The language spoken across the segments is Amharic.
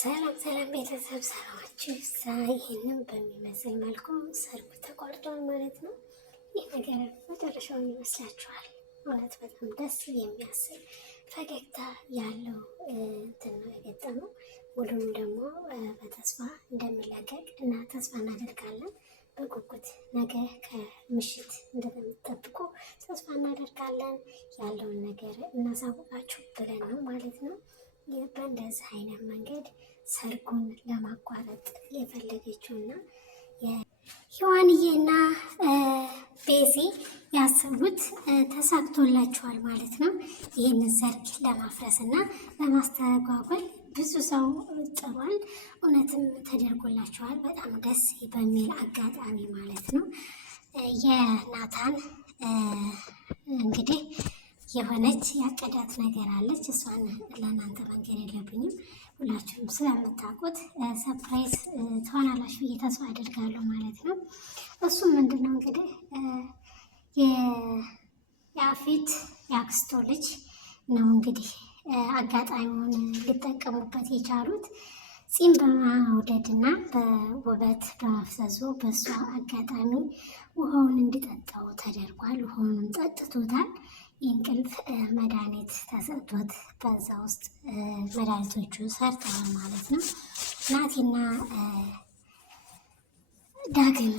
ሰላም ሰላም ቤተሰብ ሰላማችሁ ይብዛ። ይህንን በሚመስል መልኩ ሰርጉ ተቋርጧል ማለት ነው። ይህ ነገር መጨረሻውን ይመስላችኋል? እውነት በጣም ደስ የሚያስብ ፈገግታ ያለው እንትን ነው የገጠመው። ሙሉም ደግሞ በተስፋ እንደሚለቀቅ እና ተስፋ እናደርጋለን። በጉጉት ነገ ከምሽት እንደምትጠብቁ ተስፋ እናደርጋለን። ያለውን ነገር እናሳውቃችሁ ብለን ነው ማለት ነው። በእንደዚህ አይነት መንገድ ሰርጉን ለማቋረጥ የፈለገችውና ሔዋንዬና ቤዚ ያሰቡት ተሳክቶላቸዋል ማለት ነው። ይህንን ሰርግ ለማፍረስና ለማስተጓጎል ብዙ ሰው ጥሯል። እውነትም ተደርጎላቸዋል። በጣም ደስ በሚል አጋጣሚ ማለት ነው። የናታን እንግዲህ የሆነች ያቀዳት ነገር አለች። እሷን ለእናንተ መንገር የለብኝም፣ ሁላችሁም ስለምታውቁት ሰርፕራይዝ ትሆናላችሁ ብዬ ተስፋ አደርጋለሁ ማለት ነው። እሱም ምንድነው እንግዲህ የያፌት የአክስቶ ልጅ ነው። እንግዲህ አጋጣሚውን ሊጠቀሙበት የቻሉት ፂም በማውደድና በውበት በማፍሰሱ በእሷ አጋጣሚ ውሃውን እንዲጠጣው ተደርጓል። ውሃውንም ጠጥቶታል። የእንቅልፍ መድኃኒት ተሰጥቶት በዛ ውስጥ መድኃኒቶቹ ሰርተዋል ማለት ነው። ናቲና ዳግም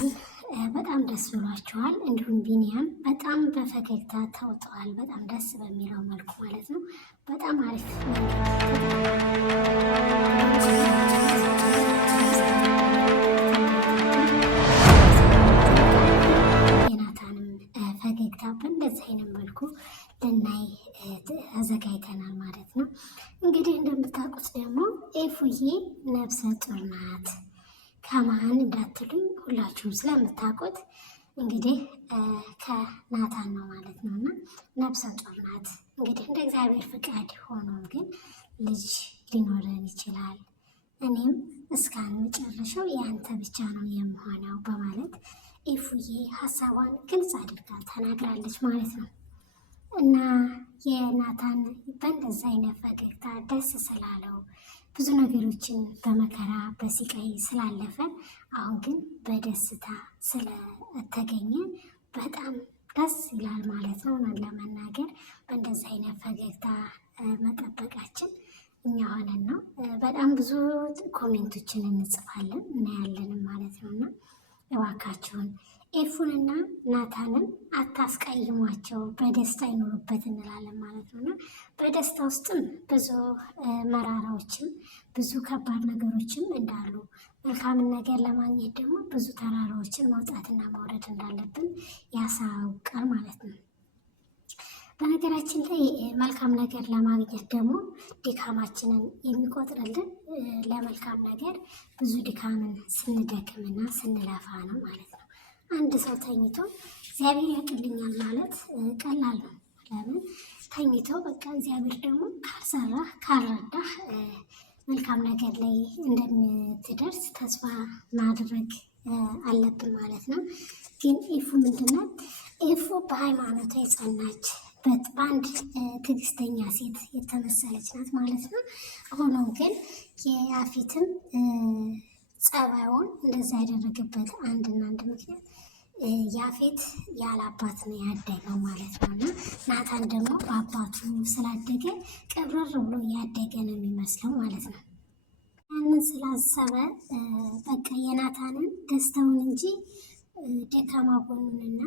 በጣም ደስ ብሏቸዋል። እንዲሁም ቢኒያም በጣም በፈገግታ ተውጠዋል። በጣም ደስ በሚለው መልኩ ማለት ነው። በጣም አሪፍ የናታንም ፈገግታ በእንደዚህ አይነት መልኩ ልናይ አዘጋጅተናል ማለት ነው። እንግዲህ እንደምታውቁት ደግሞ ኤፉዬ ነፍሰ ጡር ናት። ከማን እንዳትሉኝ ሁላችሁም ስለምታውቁት እንግዲህ ከናታን ነው ማለት ነው። እና ነፍሰ ጡር ናት። እንግዲህ እንደ እግዚአብሔር ፍቃድ ሆኖም ግን ልጅ ሊኖረን ይችላል፣ እኔም እስካን መጨረሻው የአንተ ብቻ ነው የምሆነው በማለት ኤፉዬ ሀሳቧን ግልጽ አድርጋ ተናግራለች ማለት ነው። እና የናታን በእንደዚህ አይነት ፈገግታ ደስ ስላለው ብዙ ነገሮችን በመከራ በሲቃይ ስላለፈ አሁን ግን በደስታ ስለተገኘ በጣም ደስ ይላል ማለት ነው። ለመናገር በእንደዚህ አይነት ፈገግታ መጠበቃችን እኛ ሆነን ነው። በጣም ብዙ ኮሜንቶችን እንጽፋለን እናያለንም ማለት ነው። እና እባካችሁን ኤፉንና ናታንን አታስቀይሟቸው፣ በደስታ ይኖሩበት እንላለን ማለት ነው። እና በደስታ ውስጥም ብዙ መራራዎችም ብዙ ከባድ ነገሮችም እንዳሉ፣ መልካምን ነገር ለማግኘት ደግሞ ብዙ ተራራዎችን መውጣትና ማውረድ እንዳለብን ያሳውቃል ማለት ነው። በነገራችን ላይ መልካም ነገር ለማግኘት ደግሞ ድካማችንን የሚቆጥርልን ለመልካም ነገር ብዙ ድካምን ስንደክምና ስንለፋ ነው ማለት ነው። አንድ ሰው ተኝቶ እግዚአብሔር ያቅልኛል ማለት ቀላል ነው። ለምን ተኝቶ በቃ እግዚአብሔር ደግሞ ካልሰራህ ካልረዳህ መልካም ነገር ላይ እንደምትደርስ ተስፋ ማድረግ አለብን ማለት ነው። ግን ኤፉ ምንድናት? ኤፉ በሃይማኖቷ የጸናች በአንድ ትዕግስተኛ ሴት የተመሰለች ናት ማለት ነው። ሆኖም ግን የያፌትም ጸባዩን እንደዛ ያደረገበት አንድና አንድ ምክንያት ያፌት ያለ አባት ነው ያደገው ማለት ነው። እና ናታን ደግሞ በአባቱ ስላደገ ቅብርር ብሎ ያደገ ነው የሚመስለው ማለት ነው። ያንን ስላሰበ በቃ የናታንን ደስታውን እንጂ ደካማ ጎኑንና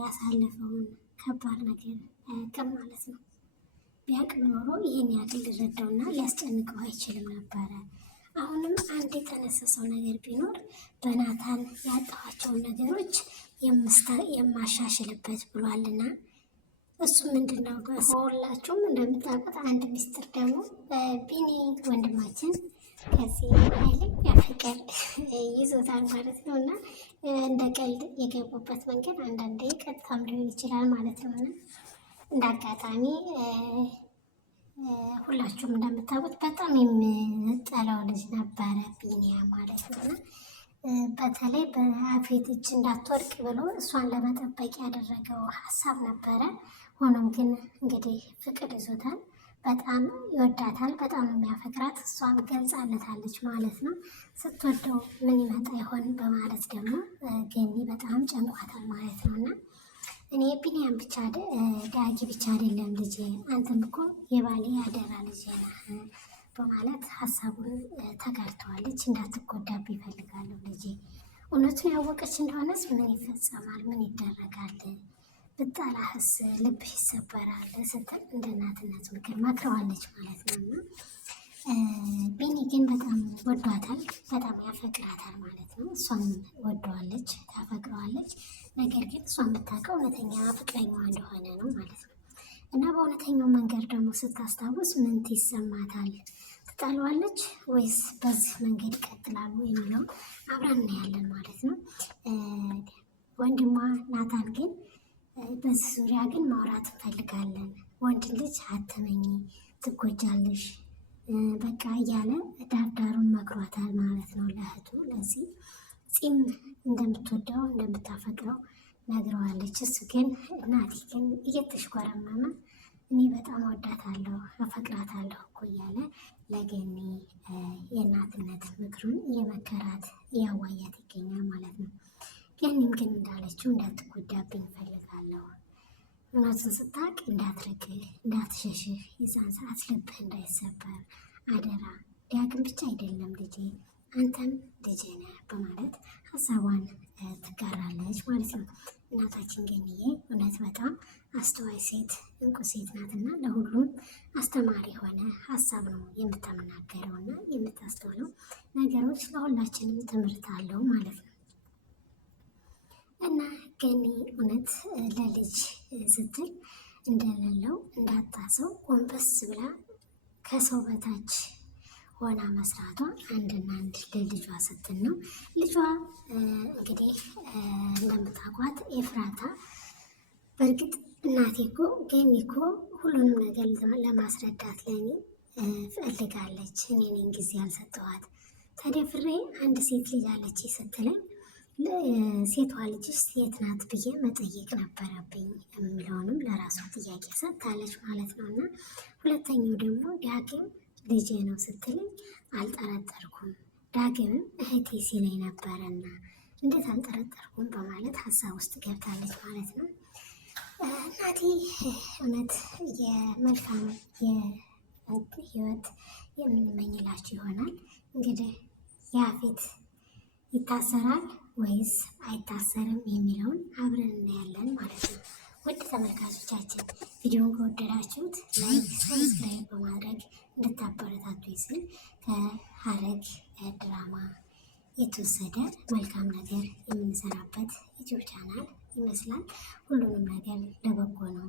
ያሳለፈውን ከባድ ነገር አያውቅም ማለት ነው። ቢያውቅ ኖሮ ይህን ያክል ሊረዳውና ሊያስጨንቀው አይችልም ነበረ። አሁንም አንድ የተነሰሰው ነገር ቢኖር በናታን ያጣኋቸውን ነገሮች የማሻሽልበት ብሏልና እሱ ምንድነው? ሁላችሁም እንደምታውቁት አንድ ሚስጥር ደግሞ ቢኒ ወንድማችን ከዚህ ኃይለኛ ፍቅር ይዞታል ማለት ነው። እና እንደ ቀልድ የገቡበት መንገድ አንዳንዴ ቀጥታም ሊሆን ይችላል ማለት ነው። እና እንደ አጋጣሚ ሁላችሁም እንደምታውቁት በጣም የምጠላው ልጅ ነበረ ቢኒያም ማለት ነው። እና በተለይ በያፌት እጅ እንዳትወድቅ ብሎ እሷን ለመጠበቅ ያደረገው ሀሳብ ነበረ። ሆኖም ግን እንግዲህ ፍቅር ይዞታል። በጣም ይወዳታል፣ በጣም የሚያፈቅራት እሷም ገልጻለታለች ማለት ነው። ስትወደው ምን ይመጣ ይሆን በማለት ደግሞ ገኒ በጣም ጨንቋታል ማለት ነው። እና እኔ ቢኒያም ብቻ ዳጊ ብቻ አይደለም ልጄ፣ አንተም እኮ የባሌ አደራ ልጄ ነህ በማለት ሀሳቡን ተጋርተዋለች። እንዳትጎዳብ ይፈልጋለሁ ልጄ፣ እውነቱን ያወቀች እንደሆነስ ምን ይፈጸማል? ምን ይደረጋል? ብጣላህስ ልብህ ይሰበራል ስትል እንደ እናትነት ምክር መክረዋለች ማለት ነው። እና ቢኒ ግን በጣም ወዷታል፣ በጣም ያፈቅራታል ማለት ነው። እሷም ወደዋለች፣ ታፈቅረዋለች። ነገር ግን እሷ የምታውቀው እውነተኛ ፍቅረኛዋ እንደሆነ ነው ማለት ነው። እና በእውነተኛው መንገድ ደግሞ ስታስታውስ ምን ይሰማታል? ትጣለዋለች ወይስ በዚህ መንገድ ይቀጥላሉ የሚለውን አብረን እናያለን ማለት ነው። ወንድሟ ናታን ግን በዚህ ዙሪያ ግን ማውራት እንፈልጋለን። ወንድ ልጅ አትመኝ፣ ትጎጃለሽ በቃ እያለ ዳርዳሩን መክሯታል ማለት ነው ለእህቱ። ለዚህ ፂም እንደምትወደው እንደምታፈቅረው ነግረዋለች። እሱ ግን እናቴ ግን እየተሽኮረመመ እኔ በጣም ወዳታለሁ አፈቅራታለሁ እኮ እያለ ለገኒ የእናትነት ምክሩን እየመከራት እያዋያት ይገኛል ማለት ነው። ገኒም ግን እንዳለችው እንዳትጎዳብኝ እፈልጋለሁ፣ እውነቱን ስታውቅ እንዳትርቅህ እንዳትሸሽህ፣ የዛን ሰዓት ልብህ እንዳይሰበር አደራ። ዳግም ብቻ አይደለም ልጄ አንተም ልጄ ነህ በማለት ሀሳቧን ትጋራለች ማለት ነው። እናታችን ገኒዬ እውነት በጣም አስተዋይ ሴት እንቁ ሴት ናትና ለሁሉም አስተማሪ የሆነ ሀሳብ ነው የምትናገረው እና የምታስተውለው ነገሮች ለሁላችንም ትምህርት አለው ማለት ነው። እና ገኒ እውነት ለልጅ ስትል እንደሌለው እንዳታሰው ጎንበስ ብላ ከሰው በታች ሆና መስራቷ አንድና አንድ ለልጇ ስትል ነው። ልጇ እንግዲህ እንደምታውቋት ኤፍራታ በእርግጥ እናቴ እኮ ገኒ እኮ ሁሉንም ነገር ለማስረዳት ለእኔ ፈልጋለች፣ እኔ ነኝ ጊዜ ያልሰጠኋት። ተደፍሬ አንድ ሴት ልጅ አለች ስትለኝ ሴቷ ልጅስ የት ናት ብዬ መጠየቅ ነበረብኝ የሚለውንም ለራሷ ጥያቄ ሰጥታለች ማለት ነው። እና ሁለተኛው ደግሞ ዳግም ልጄ ነው ስትለኝ አልጠረጠርኩም፣ ዳግምም እህቴ ሲለኝ ነበረና እንዴት አልጠረጠርኩም በማለት ሀሳብ ውስጥ ገብታለች ማለት ነው። እናቴ እውነት የመልካም ህይወት የምንመኝላችሁ ይሆናል። እንግዲህ ያፌት ይታሰራል ወይስ አይታሰርም የሚለውን አብረን እናያለን ማለት ነው። ውድ ተመልካቾቻችን ቪዲዮውን ከወደዳችሁት ላይክ፣ ሰብስክራይብ በማድረግ እንድታበረታቱ ስል ከሐረግ ድራማ የተወሰደ መልካም ነገር የምንሰራበት ዩቲዩብ ቻናል ይመስላል። ሁሉንም ነገር ለበጎ ነው።